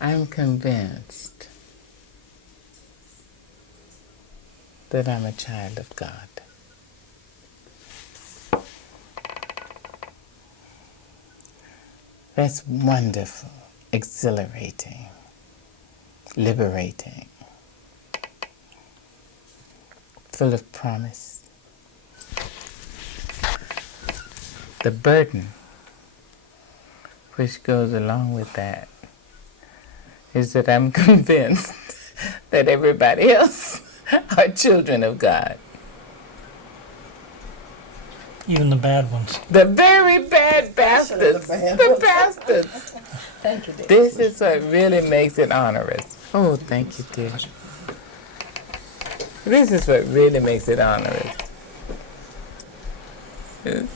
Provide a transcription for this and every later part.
I'm convinced that I'm a child of God. That's wonderful, exhilarating, liberating, full of promise. The burden which goes along with that is that I'm convinced that everybody else are children of God. Even the bad ones. The very bad bastards. The bastards. Thank you, dear. This is what really makes it onerous. Oh, thank you, dear. This is what really makes it onerous.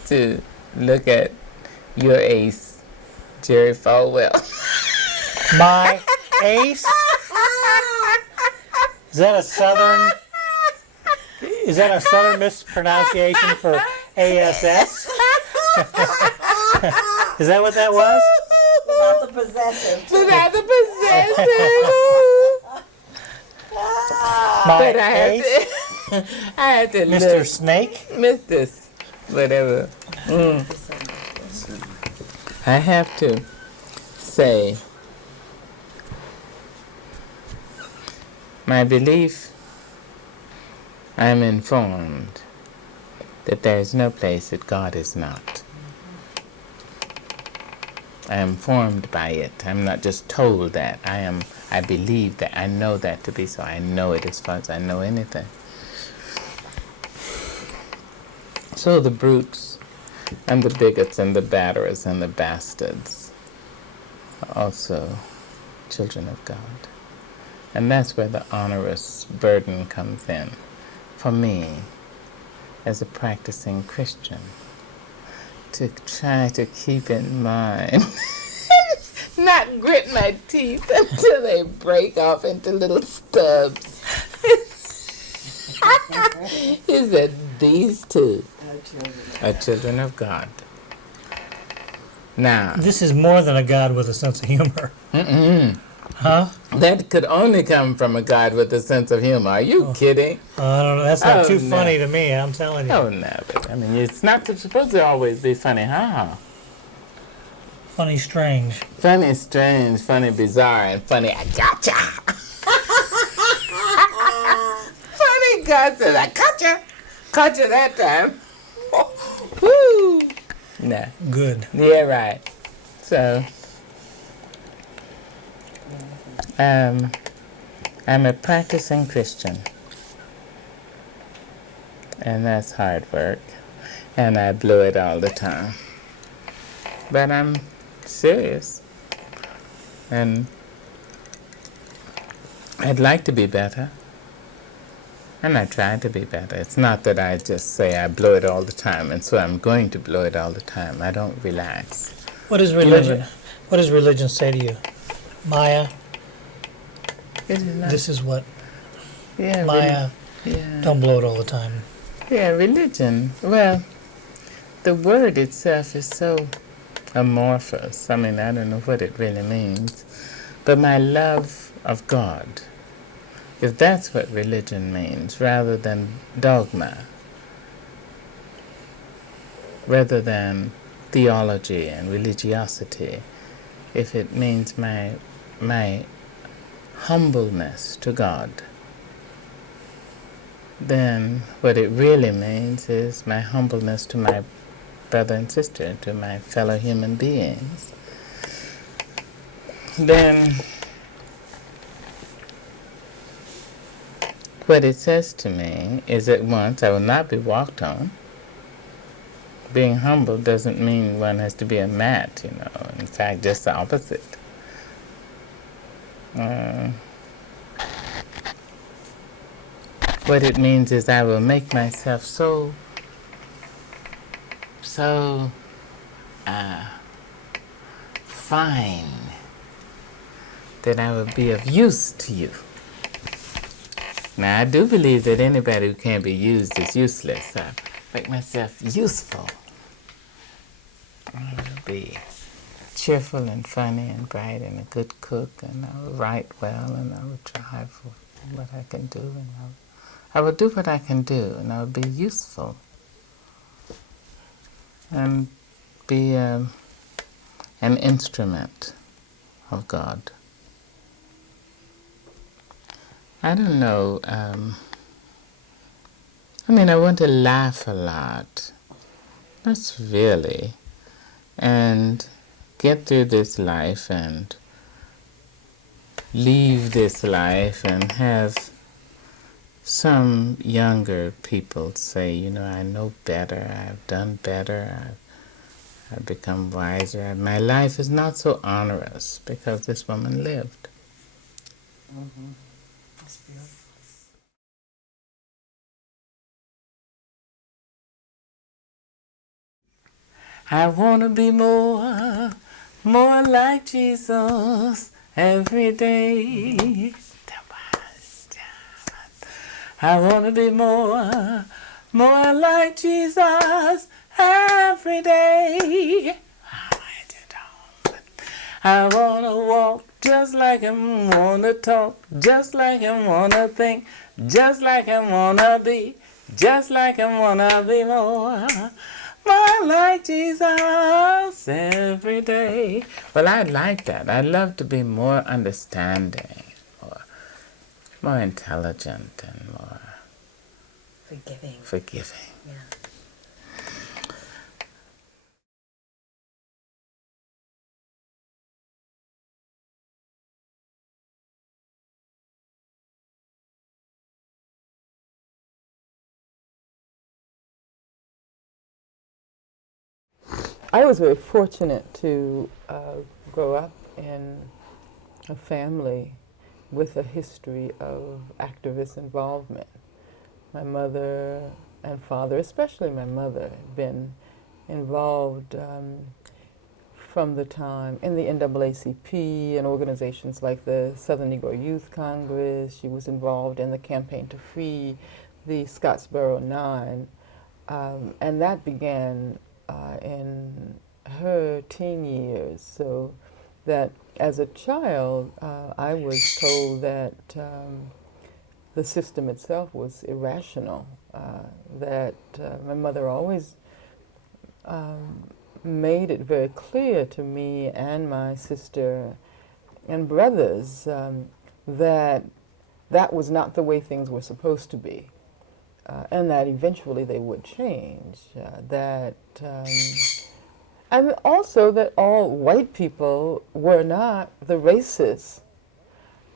To look at your ace, Jerry Falwell. My ace? Is that a southern mispronunciation for ASS? Is that what that was? Without the possessive. Without the possessive. But I had to Mr. look. Snake? Mr. Whatever. I have to say, my belief, I'm informed that there is no place that God is not. I am formed by it. I'm not just told that. I believe that. I know that to be so. I know it as far as I know anything. So the brutes and the bigots and the batterers and the bastards are also children of God. And that's where the onerous burden comes in for me as a practicing Christian, to try to keep in mind, not grit my teeth until they break off into little stubs. Is that these two are children of God. Now, This is more than a God with a sense of humor. Huh? that could only come from a God with a sense of humor. Are you kidding? I don't know. That's not Oh, too no. funny to me, I'm telling you. Oh, no. But, I mean, it's not supposed to always be funny, huh? Funny strange. Funny, strange, funny, bizarre, and funny, I gotcha. Funny, God says, I gotcha. Gotcha that time. Woo. Nah. Good. Yeah, right. So, I'm a practicing Christian. And that's hard work. And I blew it all the time. But I'm serious. And I'd like to be better. And I try to be better. It's not that I just say I blow it all the time, and so I'm going to blow it all the time. I don't relax. What is religion? What does religion say to you? Maya, It is not, this is what yeah, Maya, yeah. don't blow it all the time. Yeah, religion. Well, the word itself is so amorphous. I mean, I don't know what it really means. But my love of God, if that's what religion means, rather than dogma, rather than theology and religiosity, if it means my humbleness to God, then what it really means is my humbleness to my brother and sister, to my fellow human beings. Then what it says to me is at once, I will not be walked on. Being humble doesn't mean one has to be a mat, you know. In fact, just the opposite. What it means is I will make myself so fine that I will be of use to you. Now, I do believe that anybody who can't be used is useless. I make myself useful. I will be cheerful and funny and bright and a good cook, and I would write well, and I would try for what I can do, and I would do what I can do, and I would be useful and be an instrument of God. I don't know. I want to laugh a lot. That's really. And get through this life and leave this life and have some younger people say, I know better, I've done better, I've become wiser. My life is not so onerous because this woman lived. Mm-hmm. That's beautiful. I want to be more like Jesus every day. I want to be more like Jesus every day. I want to walk just like him, want to talk just like him, want to think just like him, want to be just like him, want to be more like Jesus every day. Well, I'd like that. I'd love to be more understanding, or more intelligent, and more forgiving. Yeah. I was very fortunate to grow up in a family with a history of activist involvement. My mother and father, especially my mother, had been involved from the time in the NAACP and organizations like the Southern Negro Youth Congress. She was involved in the campaign to free the Scottsboro Nine, and that began in her teen years. So that as a child, I was told that the system itself was irrational, that my mother always made it very clear to me and my sister and brothers that that was not the way things were supposed to be, and that eventually they would change. And also that all white people were not the racists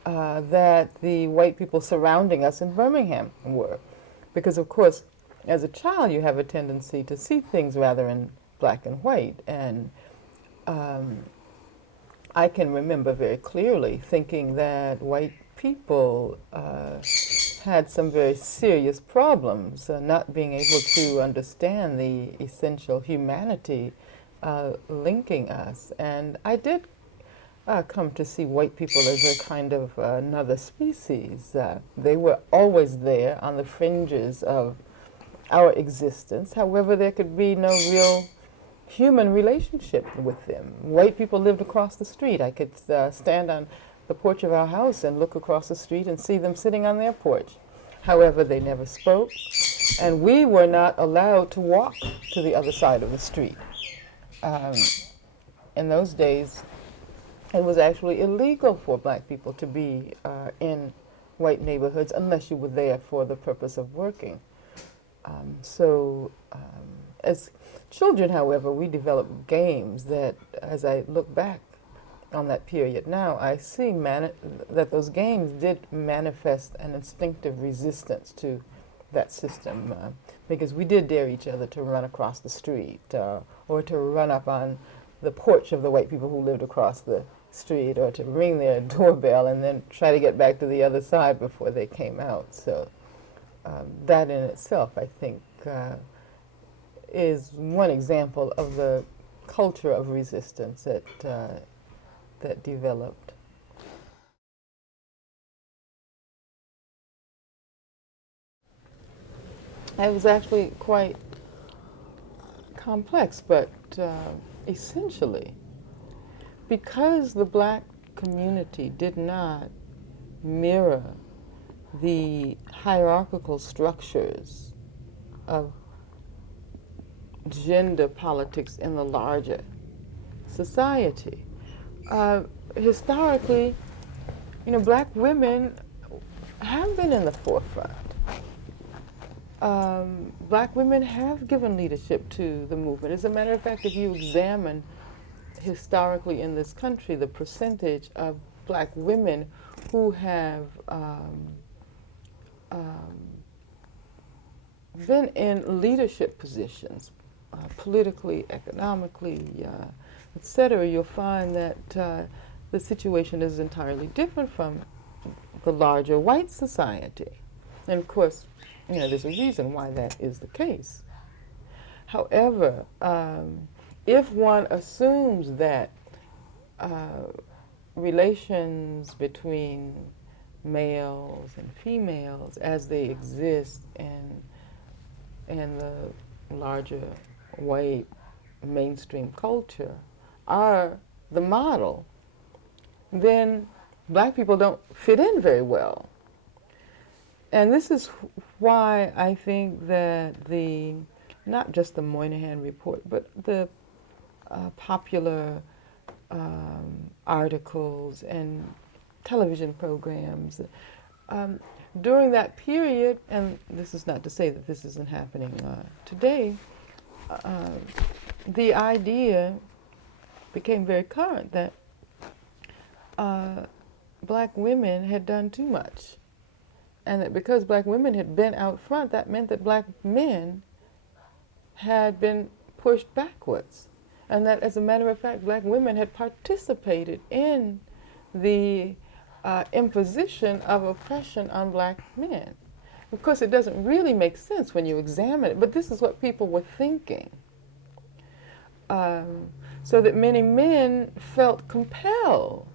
that the white people surrounding us in Birmingham were. Because, of course, as a child, you have a tendency to see things rather in black and white. And I can remember very clearly thinking that white people had some very serious problems, not being able to understand the essential humanity linking us. And I did come to see white people as a kind of another species. They were always there on the fringes of our existence. However, there could be no real human relationship with them. White people lived across the street. I could stand on the porch of our house and look across the street and see them sitting on their porch. However, they never spoke, and we were not allowed to walk to the other side of the street. In those days, it was actually illegal for black people to be in white neighborhoods unless you were there for the purpose of working. As children, however, we developed games that, as I look back on that period now, I see that those games did manifest an instinctive resistance to that system, because we did dare each other to run across the street or to run up on the porch of the white people who lived across the street, or to ring their doorbell and then try to get back to the other side before they came out. So that in itself, I think, is one example of the culture of resistance that developed. It was actually quite complex, but essentially, because the black community did not mirror the hierarchical structures of gender politics in the larger society. Historically, black women have been in the forefront. Black women have given leadership to the movement. As a matter of fact, if you examine historically in this country the percentage of black women who have been in leadership positions, politically, economically, etc., you'll find that the situation is entirely different from the larger white society. And of course, there's a reason why that is the case. However, if one assumes that relations between males and females as they exist in the larger white mainstream culture are the model, then black people don't fit in very well. And this is why I think that not just the Moynihan Report, but the popular articles and television programs during that period, and this is not to say that this isn't happening today, the idea became very current that black women had done too much. And that because black women had been out front, that meant that black men had been pushed backwards. And that, as a matter of fact, black women had participated in the imposition of oppression on black men. Of course, it doesn't really make sense when you examine it, but this is what people were thinking. So that many men felt compelled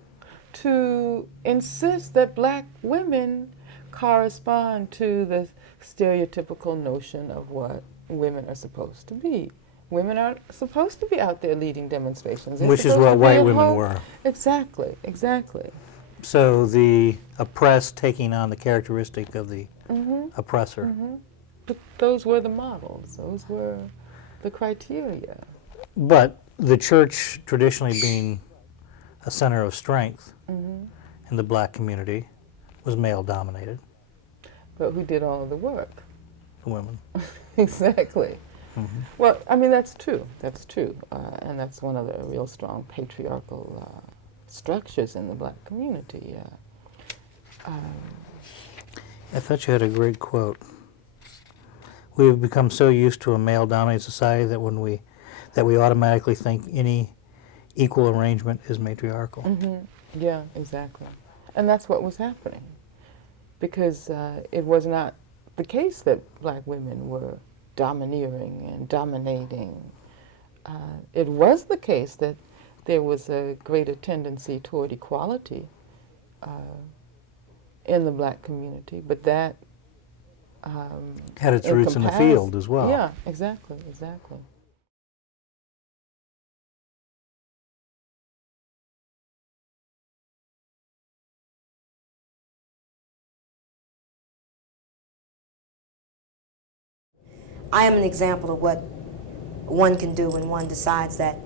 to insist that black women correspond to the stereotypical notion of what women are supposed to be. Women aren't supposed to be out there leading demonstrations. Which is what white women were. Exactly, exactly. So the oppressed taking on the characteristic of the oppressor. But those were the models. Those were the criteria. But the church traditionally being a center of strength in the black community was male dominated. But who did all of the work? The women. Exactly. Well, I mean, that's true. That's true. And that's one of the real strong patriarchal structures in the black community. I thought you had a great quote. We have become so used to a male-dominated society that we automatically think any equal arrangement is matriarchal. Yeah, exactly. And that's what was happening. Because it was not the case that black women were domineering and dominating. It was the case that there was a greater tendency toward equality in the black community, but that had its roots in the field as well. Yeah, exactly, exactly. I am an example of what one can do when one decides that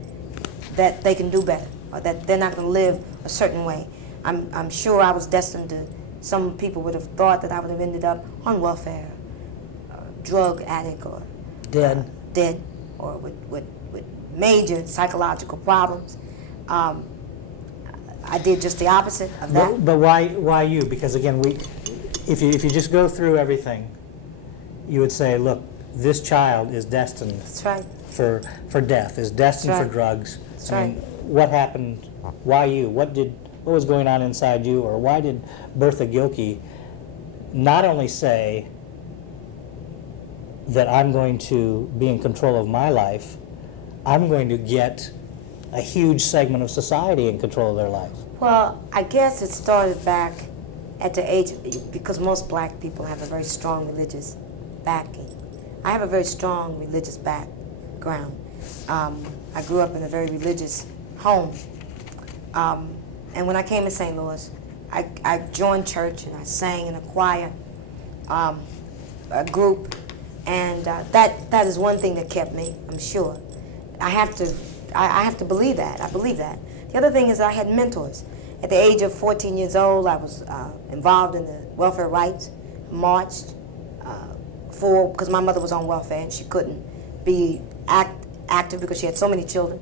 they can do better, or that they're not going to live a certain way. I'm sure I was destined to, some people would have thought that I would have ended up on welfare, drug addict, or dead, or with major psychological problems. I did just the opposite of that. But why you? Because again, if you just go through everything, you would say, look, this child is destined That's right. for death, is destined for drugs. That's I mean, what happened? Why you? What was going on inside you? Or why did Bertha Gilkey not only say that I'm going to be in control of my life, I'm going to get a huge segment of society in control of their life? Well, I guess it started back at the age, because most black people have a very strong religious backing. I have a very strong religious background. I grew up in a very religious home, And when I came to St. Louis, I joined church and I sang in a choir, a group, and that is one thing that kept me, I'm sure. I have to believe that. I believe that. The other thing is I had mentors. At the age of 14 years old, I was involved in the welfare rights, marched because my mother was on welfare and she couldn't be active because she had so many children.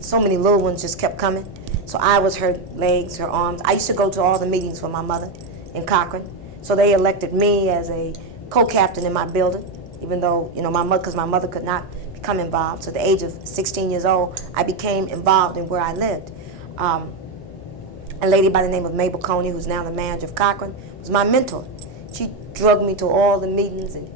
So many little ones just kept coming. So I was her legs, her arms. I used to go to all the meetings for my mother in Cochran. So they elected me as a co-captain in my building, even though, because my mother could not become involved. So at the age of 16 years old, I became involved in where I lived. A lady by the name of Mabel Coney, who's now the manager of Cochran, was my mentor. She drugged me to all the meetings and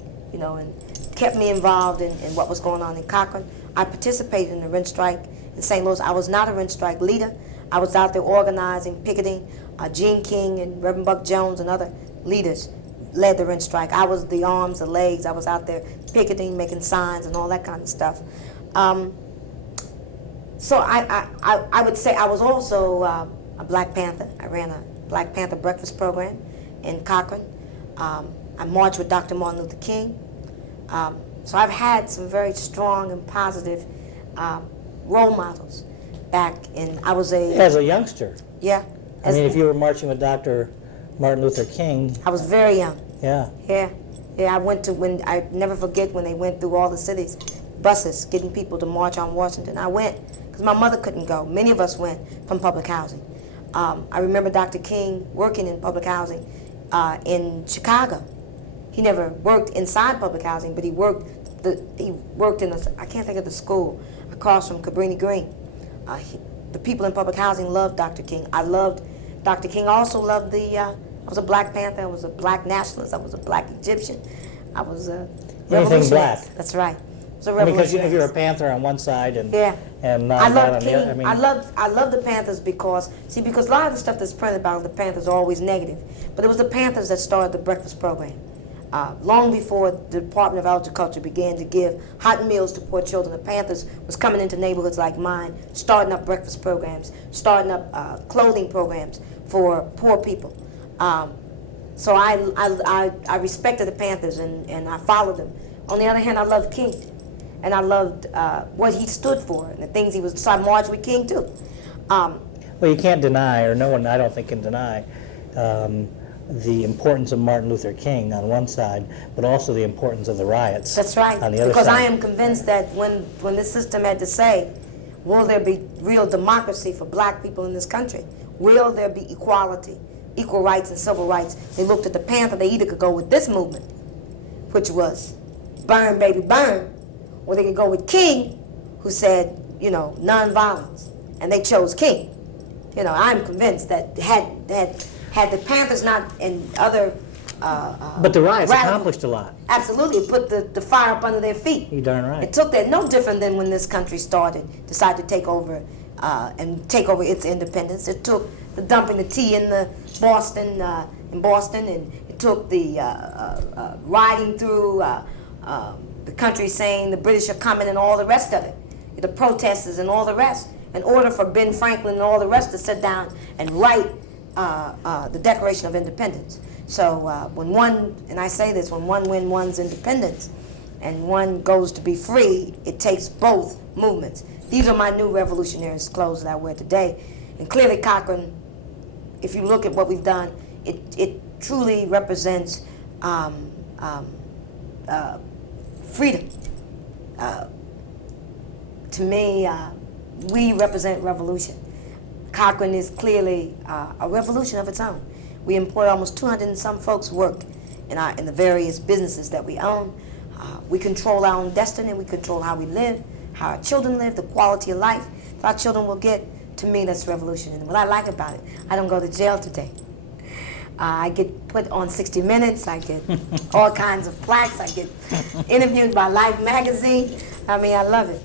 kept me involved in what was going on in Cochran. I participated in the rent strike in St. Louis. I was not a rent strike leader. I was out there organizing, picketing. Gene King and Reverend Buck Jones and other leaders led the rent strike. I was the arms, the legs. I was out there picketing, making signs and all that kind of stuff. So I would say I was also a Black Panther. I ran a Black Panther breakfast program in Cochran. I marched with Dr. Martin Luther King. So I've had some very strong and positive role models back in, I was As a youngster. Yeah. I mean, if you were marching with Dr. Martin Luther King. I was very young. Yeah. Yeah, I never forget when they went through all the cities, buses, getting people to march on Washington. I went, because my mother couldn't go. Many of us went from public housing. I remember Dr. King working in public housing in Chicago. He never worked inside public housing, but he worked in I can't think of the school, across from Cabrini Green. The people in public housing loved Dr. King. I loved Dr. King. I also loved I was a Black Panther, I was a Black nationalist, I was a Black Egyptian, I was a Anything Black. That's right. Because if you're a Panther on one side and I love King. I love the Panthers because a lot of the stuff that's printed about the Panthers are always negative, but it was the Panthers that started the breakfast program. Long before the Department of Agriculture began to give hot meals to poor children, the Panthers was coming into neighborhoods like mine, starting up breakfast programs, starting up clothing programs for poor people. So I respected the Panthers and I followed them. On the other hand, I loved King, and I loved what he stood for and the things he was. So I marched with King too. Well, you can't deny, or no one I don't think can deny, the importance of Martin Luther King on one side, but also the importance of the riots. That's right. On the other because side. I am convinced that when this system had to say, will there be real democracy for Black people in this country? Will there be equality, equal rights and civil rights? They looked at the Panther. They either could go with this movement, which was burn, baby, burn, or they could go with King, who said, nonviolence, and they chose King. I'm convinced that had the Panthers not and other but the riots accomplished a lot. Absolutely, it put the fire up under their feet. You're darn right. It took that, no different than when this country decided to take over its independence. It took the dumping the tea in Boston, and it took the riding through the country saying the British are coming and all the rest of it, the protesters and all the rest, in order for Ben Franklin and all the rest to sit down and write the Declaration of Independence. So when one when one's independence and one goes to be free, it takes both movements. These are my new revolutionary clothes that I wear today. And clearly Cochran, if you look at what we've done, it truly represents freedom. To me, we represent revolution. Cochran is clearly a revolution of its own. We employ almost 200 and some folks who work in the various businesses that we own. We control our own destiny. We control how we live, how our children live, the quality of life that our children will get. To me, that's revolution. And what I like about it, I don't go to jail today. I get put on 60 Minutes. I get all kinds of plaques. I get interviewed by Life magazine. I mean, I love it.